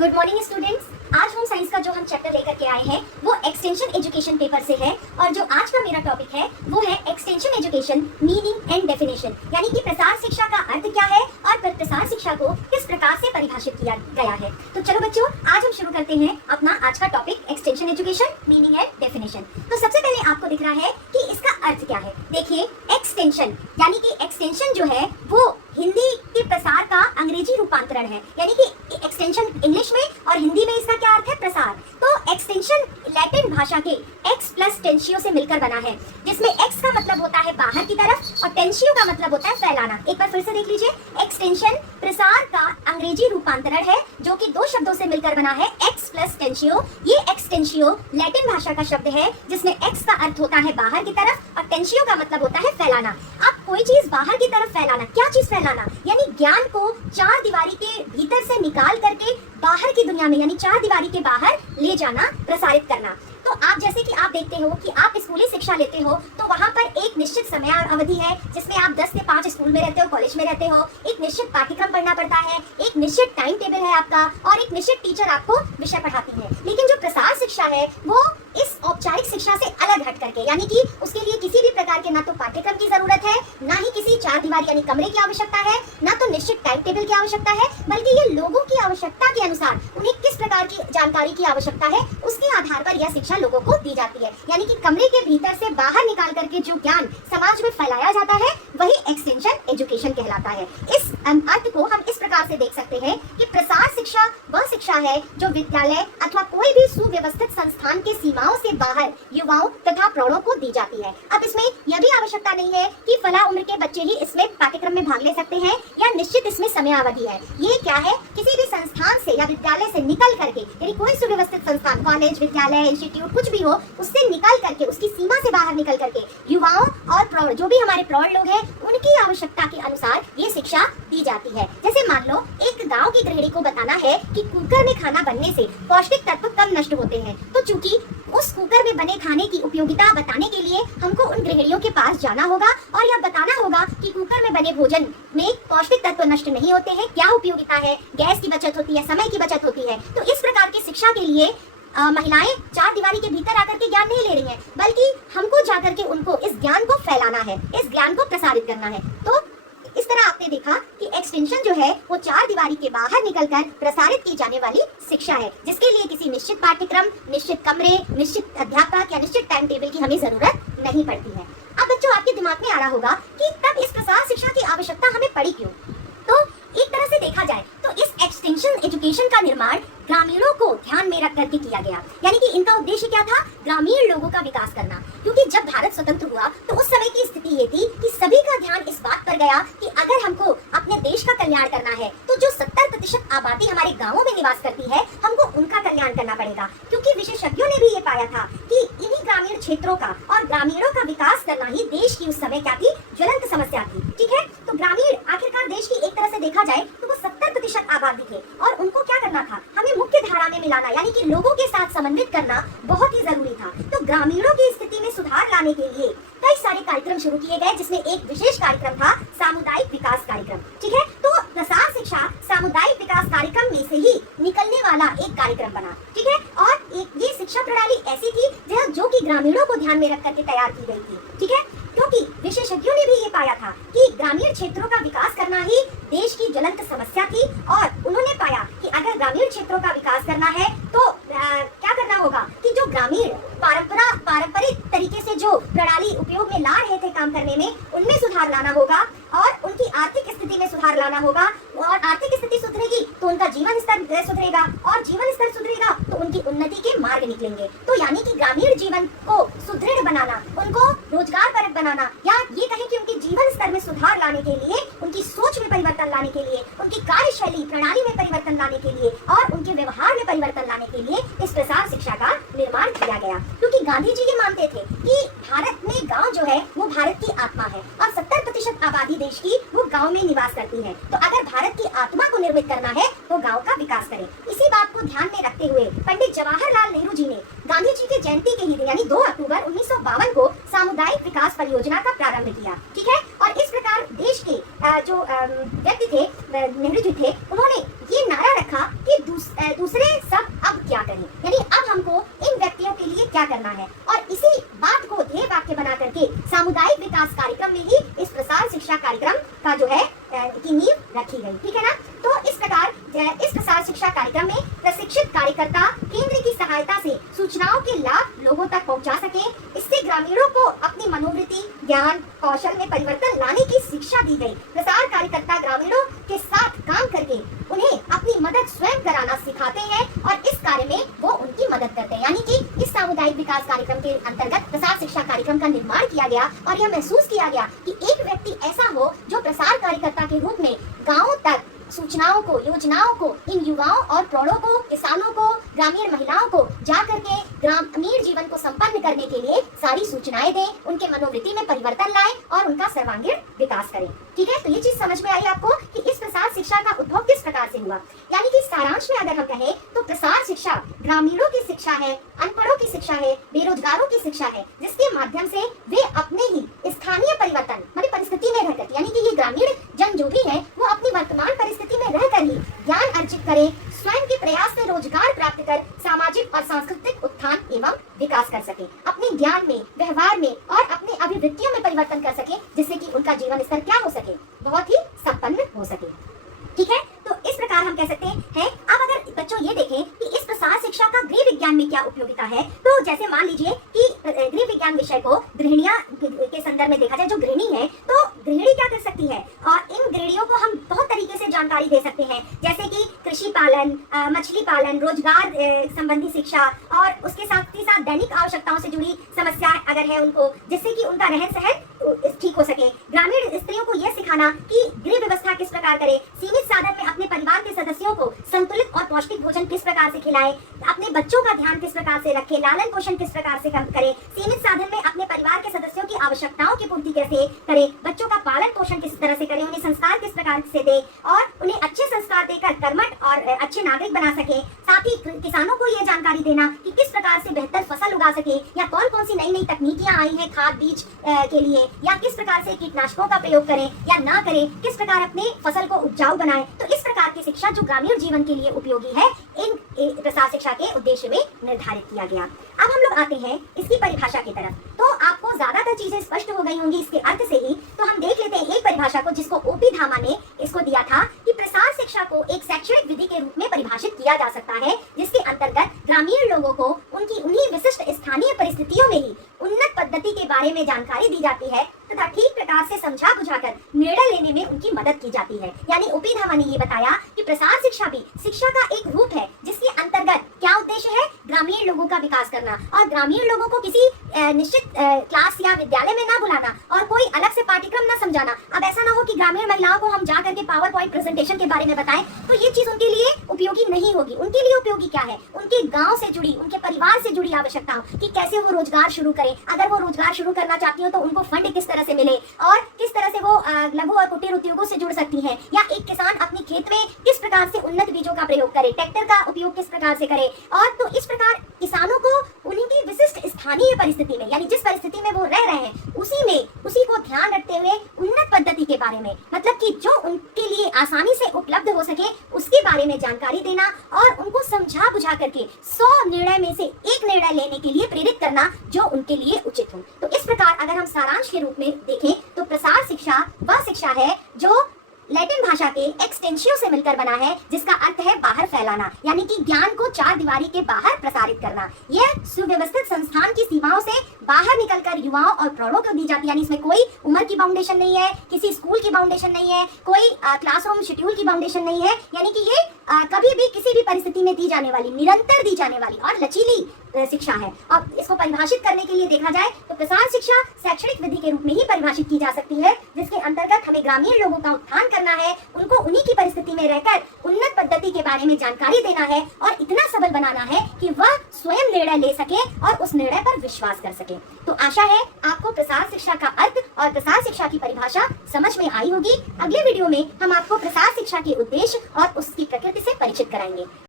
Good morning students. आज हम science का जो हम चैप्टर लेकर के आए हैं वो एक्सटेंशन एजुकेशन पेपर से है और जो आज का मेरा टॉपिक है वो है extension education meaning and definition, यानी कि प्रसार शिक्षा का अर्थ क्या है और प्रसार शिक्षा को किस प्रकार से परिभाषित किया गया है। तो चलो बच्चों, आज हम शुरू करते हैं अपना आज का topic extension education meaning and definition. तो सबसे पहले आपको दिख रहा है कि इसका अर्थ क्या है। देखिए, एक्सटेंशन यानी कि एक्सटेंशन जो है वो हिंदी के प्रसार का अंग्रेजी रूपांतरण है, यानी कि एक्सटेंशन इंग्लिश में और हिंदी में इसका क्या अर्थ है, प्रसार। तो एक्सटेंशन लैटिन भाषा के एक्स प्लस टेंशियो से मिलकर बना है, जिसमें एक्स का मतलब होता है बाहर की तरफ और टेंशियो का मतलब होता है फैलाना। एक बार फिर से देख लीजिए, एक्सटेंशन प्रसार का अंग्रेजी रूपांतरण है जो कि दो शब्दों से मिलकर बना है, एक्स प्लस टेंशियो। ये एक्सटेंशियो लैटिन भाषा का शब्द है जिसमें एक्स का अर्थ होता है बाहर की तरफ और टेंशियो का मतलब होता है फैलाना। अब कोई चीज बाहर की तरफ फैलाना, क्या चीज फैलाना, यानी ज्ञान को चार दीवारी के भीतर से निकाल करके बाहर की दुनिया में यानी चार दीवारी के बाहर ले जाना, प्रसारित करना। तो आप जैसे कि आप देखते हो कि आप स्कूली शिक्षा लेते हो तो वहाँ पर एक निश्चित समय अवधि है जिसमें आप 10 से 5 स्कूल में रहते हो, कॉलेज में रहते हो। एक निश्चित पाठ्यक्रम पढ़ना पड़ता है, एक निश्चित टाइम टेबल है आपका और एक निश्चित टीचर आपको विषय पढ़ाती है। लेकिन जो प्रसार शिक्षा है वो इस औपचारिक शिक्षा से अलग हट करके, यानी कि उसके लिए किसी भी प्रकार के ना तो पाठ्यक्रम की जरूरत है, ना ही किसी चार दीवार यानी कमरे की आवश्यकता है, ना तो निश्चित टाइम टेबल की आवश्यकता है, बल्कि ये लोगों की आवश्यकता के अनुसार उन्हें किस प्रकार की जानकारी की आवश्यकता है उसके आधार पर यह शिक्षा लोगों को दी जाती है। यानी कि कमरे के भीतर से बाहर निकाल करके जो ज्ञान समाज में फैलाया जाता है वही एक्सटेंशन एजुकेशन कहलाता है। इस अर्थ को हम इस प्रकार से देख सकते हैं कि प्रसार शिक्षा वह शिक्षा है जो विद्यालय अथवा कोई भी सुव्यवस्थित संस्थान के सीमाओं से बाहर युवाओं तथा प्रौढ़ों को दी जाती है। अब इसमें यह भी आवश्यकता नहीं है कि फला उम्र के बच्चे ही इसमें पाठ्यक्रम में भाग ले सकते हैं या निश्चित इसमें समय अवधि है। ये क्या है, किसी भी संस्थान से या विद्यालय से निकल करके, यानी कोई सुव्यवस्थित संस्थान, कॉलेज, विद्यालय, इंस्टीट्यूट कुछ भी हो, उससे निकल करके, उसकी सीमा से बाहर निकल करके युवाओं और प्रौढ़, जो भी हमारे प्रौढ़ लोग हैं, उनकी आवश्यकता के अनुसार ये शिक्षा दी जाती है। जैसे मान लो एक गांव की गृहिणी को बताना है कि कुकर में खाना बनने से पौष्टिक तत्व कम नष्ट होते हैं, तो चूंकि उस कुकर में बने खाने की उपयोगिता बताने के लिए हमको उन गृहिणियों के पास जाना होगा और यह बताना होगा कि कुकर में बने भोजन में पौष्टिक तत्व नष्ट नहीं होते हैं, क्या उपयोगिता है, गैस की बचत होती है, समय की बचत होती है। तो इस प्रकार की शिक्षा के लिए महिलाएं चार दीवारी के भीतर आकर के ज्ञान नहीं ले रही हैं, बल्कि हमको जाकर के उनको इस ज्ञान को फैलाना है, इस ज्ञान को प्रसारित करना है। तो इस तरह आपने देखा कि एक्सटेंशन जो है वो चार दीवारी के बाहर निकलकर प्रसारित की जाने वाली शिक्षा है, जिसके लिए किसी निश्चित पाठ्यक्रम, निश्चित कमरे, निश्चित अध्यापक या निश्चित टाइम टेबल की हमें जरूरत नहीं पड़ती है। अब बच्चों, आपके दिमाग में आ रहा होगा कि तब इस प्रसार शिक्षा की आवश्यकता हमें पड़ी क्यों। तो एक तरह से देखा जाए तो इस एक्सटेंशन एजुकेशन का निर्माण ग्रामीणों को ध्यान में रख करके किया गया, यानी कि इनका उद्देश्य क्या था, ग्रामीण लोगों का विकास करना। क्योंकि जब भारत स्वतंत्र हुआ तो उस समय की स्थिति ये थी कि सभी का ध्यान इस बात पर गया कि अगर हमको अपने देश का कल्याण करना है तो जो 70% आबादी हमारे गांवों में निवास करती है, हमको उनका कल्याण करना पड़ेगा। क्योंकि विशेषज्ञों ने भी ये पाया था कि इन्हीं ग्रामीण क्षेत्रों का और ग्रामीणों का विकास करना ही देश की उस समय क्या थी, ज्वलंत समस्या थी। ठीक है, तो ग्रामीण आखिरकार देश की एक तरह से देखा जाए तो वो 70% आबादी थे और उनको क्या करना था, हमें मुख्य धारा में मिलाना, यानी कि लोगों के साथ समन्वित करना बहुत ही जरूरी था। तो ग्रामीणों की स्थिति में सुधार लाने के लिए कई सारे कार्यक्रम शुरू किए गए, जिसमें एक विशेष कार्यक्रम था सामुदायिक विकास कार्यक्रम। ठीक है, तो प्रसार शिक्षा सामुदायिक विकास कार्यक्रम में से ही निकलने वाला एक कार्यक्रम बना। ठीक है, और ये शिक्षा प्रणाली ऐसी थी जो कि ग्रामीणों को ध्यान में रख करके तैयार की गई थी। ठीक है, क्योंकि विशेषज्ञों ने भी ये पाया था कि ग्रामीण क्षेत्रों का विकास करना ही देश की ज्वलंत समस्या थी और उन्होंने पाया कि अगर ग्रामीण क्षेत्रों का विकास करना है तो क्या करना होगा कि जो ग्रामीण पारंपरिक तरीके से जो प्रणाली उपयोग में ला रहे थे काम करने में, उनमें सुधार लाना होगा और उनकी आर्थिक स्थिति में सुधार लाना होगा। और आर्थिक स्थिति सुधरेगी तो उनका जीवन स्तर सुधरेगा और जीवन स्तर सुधरेगा तो उनकी उन्नति के मार्ग निकलेंगे। तो यानी कि ग्रामीण जीवन को सुदृढ़ बनाना, उनको रोजगार परक बनाना, या ये कहें कि उनके जीवन स्तर में सुधार लाने के लिए, उनकी सोच में परिवर्तन लाने के लिए, उनकी कार्यशैली प्रणाली में परिवर्तन लाने के लिए और उनके व्यवहार में परिवर्तन लाने के लिए इस प्रसार शिक्षा का निर्माण किया गया। क्योंकि गांधी जी ये मानते थे कि भारत में गांव जो है वो भारत की आत्मा है और 70% आबादी देश की वो गांव में निवास करती है। तो अगर भारत की आत्मा को निर्मित करना है तो गांव का विकास करें। इसी बात को ध्यान में रखते हुए पंडित जवाहरलाल नेहरू जी ने गांधी जी के जयंती के ही दिन यानी 2 अक्टूबर 1952 को सामुदायिक विकास परियोजना का प्रारंभ किया। ठीक है, और इस प्रकार देश के जो व्यक्ति थे, नेहरू जी थे, उन्होंने ये नारा रखा कि दूसरे है। और इसी बात को ध्येय वाक्य बना करके सामुदायिक विकास कार्यक्रम में ही इस प्रसार शिक्षा कार्यक्रम का जो है की नींव रखी गई। ठीक है ना। तो इस प्रकार इस प्रसार शिक्षा कार्यक्रम में प्रशिक्षित कार्यकर्ता केंद्र की सहायता से सूचनाओं के लाभ लोगों तक पहुंचा सके। इससे ग्रामीणों को अपनी मनोवृत्ति, ज्ञान, कौशल में परिवर्तन लाने की शिक्षा दी गई। प्रसार कार्यकर्ता ग्रामीणों के साथ काम करके उन्हें अपनी मदद स्वयं कराना सिखाते हैं और इस कार्य में वो उनकी मदद करते हैं। यानी कि इस सामुदायिक विकास कार्यक्रम के अंतर्गत प्रसार शिक्षा कार्यक्रम का निर्माण किया गया और यह महसूस किया गया कि एक व्यक्ति ऐसा हो जो प्रसार कार्यकर्ता के रूप में गाँव तक सूचनाओं को, योजनाओं को इन युवाओं और प्रौढ़ों को, किसानों को, ग्रामीण महिलाओं को जाकर के ग्रामीण जीवन को संपन्न करने के लिए सारी सूचनाएं दें, उनके मनोवृत्ति में परिवर्तन लाएं और उनका सर्वांगीण विकास करें। ठीक है। तो ये चीज समझ में आई आपको कि इस प्रसार शिक्षा का उद्भव किस प्रकार से हुआ। यानी कि सारांश में अगर हम कहें तो प्रसार शिक्षा ग्रामीणों की शिक्षा है, अनपढ़ों की शिक्षा है, बेरोजगारों की शिक्षा है, जिसके माध्यम से वे अपने ही स्थानीय परिवर्तन मतलब परिस्थिति में रहकर, यानी कि ये ग्रामीण जन जो भी है वो अपनी वर्तमान परिस्थिति में रहकर ही ज्ञान अर्जित करे, स्वयं के प्रयास से रोजगार प्राप्त कर सामाजिक और सांस्कृतिक उत्थान एवं विकास कर सके, अपने ज्ञान में, व्यवहार में और अपने अभिवृत्तियों में परिवर्तन कर सके, जिससे कि उनका जीवन स्तर क्या हो सके, बहुत ही संपन्न हो सके। ठीक है। तो इस प्रकार हम कह सकते हैं। अब अगर बच्चों ये देखें कि इस प्रसार शिक्षा का गृह विज्ञान में क्या उपयोगिता है, तो जैसे मान लीजिए कि गृह विज्ञान विषय को गृहिणियां के संदर्भ में देखा जाए, जो गृहिणी है तो गृहिणी क्या कर सकती है और इन गृहिणियों को हम बहुत तरीके से जानकारी दे सकते हैं, जैसे कि कृषि पालन, मछली पालन, रोजगार संबंधी शिक्षा और उसके साथ ही साथ दैनिक आवश्यकताओं से जुड़ी समस्याएं अगर है उनको, जिससे कि उनका रहन सहन ठीक हो सके। ग्रामीण स्त्रियों को यह सिखाना कि गृह व्यवस्था किस प्रकार करे, सीमित साधन में अपने परिवार के सदस्यों को संतुलित और पौष्टिक भोजन किस प्रकार से खिलाए, अपने बच्चों का ध्यान किस प्रकार से रखे, लालन पोषण किस प्रकार से करे, सीमित साधन में अपने परिवार के सदस्यों की आवश्यकताओं की पूर्ति कैसे करे, बच्चों का पालन पोषण किस तरह से करे, उन्हें संस्कार किस प्रकार से दे और उन्हें अच्छे संस्कार देकर कर्मठ और अच्छे नागरिक बना सके। साथ ही किसानों को यह जानकारी देना कि किस प्रकार से बेहतर फसल उगा सके या कौन कौन सी नई नई तकनीकियां आई हैं खाद बीज के लिए, या किस प्रकार से कीटनाशकों का प्रयोग करें या ना करें, किस प्रकार अपने फसल को उपजाऊ बनाएं। तो इस प्रकार की शिक्षा जो ग्रामीण जीवन के लिए उपयोगी है, इन प्रसार शिक्षा के उद्देश्य में निर्धारित किया गया। अब हम लोग आते हैं इसकी परिभाषा की तरफ। तो आपको ज्यादातर चीजें स्पष्ट हो गई होंगी इसके अर्थ से ही। तो हम देख लेते हैं एक परिभाषा को जिसको ओपी धामा ने इसको दिया था कि प्रसार शिक्षा को एक शैक्षणिक विधि के रूप में परिभाषित किया जा सकता है, जिसके अंतर्गत ग्रामीण लोगों को उनकी उन्हीं विशिष्ट स्थानीय परिस्थितियों में ही उन्नत पद्धति के बारे में जानकारी दी जाती है तथा ठीक प्रकार से समझा बुझाकर निर्णय लेने में उनकी मदद की जाती है। यानी ओपी धामा ने ये बताया कि प्रसार शिक्षा भी शिक्षा का एक रूप है जिसके अंतर्गत क्या उद्देश्य है, ग्रामीण लोगों का विकास करना और ग्रामीण लोगों को किसी निश्चित क्लास या विद्यालय में ना बुलाना और कोई अलग से पाठ्यक्रम ना समझाना। अब ऐसा ना हो कि ग्रामीण महिलाओं को हम जा करके पावर पॉइंट प्रेजेंटेशन के बारे में बताएं, तो ये चीज उनके लिए उपयोगी नहीं होगी। उनके लिए उपयोगी क्या है, उनके गांव से जुड़ी, उनके परिवार से जुड़ी आवश्यकताओं कि कैसे वो रोजगार शुरू करें, अगर वो रोजगार शुरू करना चाहती हो तो उनको फंड किस तरह से मिले और किस तरह से वो लघु और कुटीर उद्योगों से जुड़ सकती हैं, या एक किसान अपनी खेत में किस प्रकार से उन्नत बीजों का प्रयोग करे, ट्रैक्टर का उपयोग किस प्रकार से करे। और तो इस प्रकार किसानों को उनकी विशिष्ट स्थानीय परिस्थिति में, यानी जिस परिस्थिति में वो रह रहे हैं उसी को ध्यान रखते हुए उन्नत पद्धति के बारे में, मतलब कि जो उनके लिए आसानी से उपलब्ध हो सके उसके बारे में जानकारी देना और उनको समझा बुझा करके 100 निर्णय में से एक निर्णय लेने के लिए प्रेरित करना जो उनके लिए उचित हो। तो इस प्रकार अगर हम सारांश के रूप में देखें तो प्रसार शिक्षा वह शिक्षा है जो लैटिन भाषा के एक्सटेंशियो से मिलकर बना है, जिसका अर्थ है बाहर फैलाना, यानी कि ज्ञान को चार दीवारी के बाहर प्रसारित करना। यह सुव्यवस्थित संस्थान की सीमाओं से बाहर निकलकर युवाओं और प्रौढ़ों को दी जाती है। यानी इसमें कोई उम्र की बाउंडेशन नहीं है, किसी स्कूल की बाउंडेशन नहीं है, कोई क्लासरूम शेड्यूल की बाउंडेशन नहीं है। यानी कि ये कभी भी किसी भी परिस्थिति में दी जाने वाली, निरंतर दी जाने वाली और लचीली शिक्षा है। और इसको परिभाषित करने के लिए देखा जाए तो प्रसार शिक्षा शैक्षणिक विधि के रूप में ही परिभाषित की जा सकती है, जिसके अंतर्गत हमें ग्रामीण लोगों का उत्थान करना है, उनको उन्हीं की परिस्थिति में रहकर उन्नत पद्धति के बारे में जानकारी देना है और इतना सबल बनाना है कि वह स्वयं निर्णय ले सके और उस निर्णय पर विश्वास कर सके। तो आशा है आपको प्रसार शिक्षा का अर्थ और प्रसार शिक्षा की परिभाषा समझ में आई होगी। अगले वीडियो में हम आपको प्रसार शिक्षा के उद्देश्य और उसकी प्रकृति से परिचित कराएंगे।